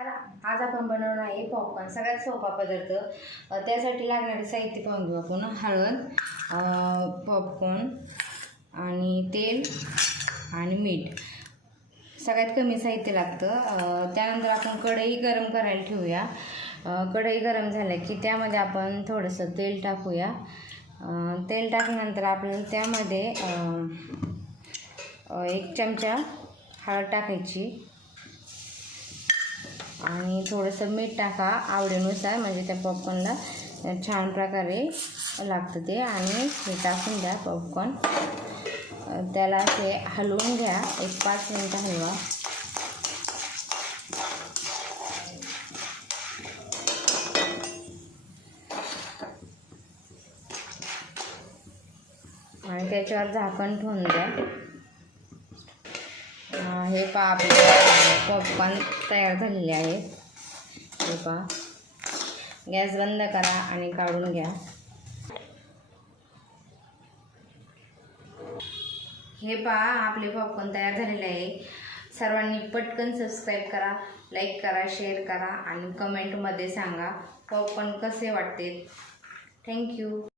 आज आपण बनवणार आहे पॉपकॉर्न, सगळ्यात सोपा पदार्थ। त्यासाठी लागणारे साहित्य पाहून घेऊ आपण। हळद, पॉपकॉर्न आणि तेल आणि मीठ, सगळ्यात कमी साहित्य लागतं। त्यानंतर आपण कढई गरम करायला ठेवूया। कढई गरम झाल्या की त्यामध्ये आपण थोडंसं तेल टाकूया। तेल टाकल्यानंतर आपल्याला त्यामध्ये 1 चमचा हळद टाकायची आणि थोडंसं मीठ टाका आवडीनुसार, म्हणजे त्या पॉपकॉर्नला छान प्रकारे लागतं ते। आणि हे टाकून द्या पॉपकॉर्न, त्याला असे हलवून घ्या, 5 मिनिटं हलवा। आणि त्याच्यावर झाकण ठेवून द्या। हे पहा, आपले पॉपकॉर्न तयार झालेले आहे। हे पहा, गॅस बंद करा आणि काढून घ्या। हे पहा, आपले पॉपकॉर्न तयार झालेले आहे। सर्वांनी पटकन सबस्क्राईब करा, लाईक करा, शेअर करा आणि कमेंटमध्ये सांगा पॉपकॉर्न कसे वाटते। थँक्यू।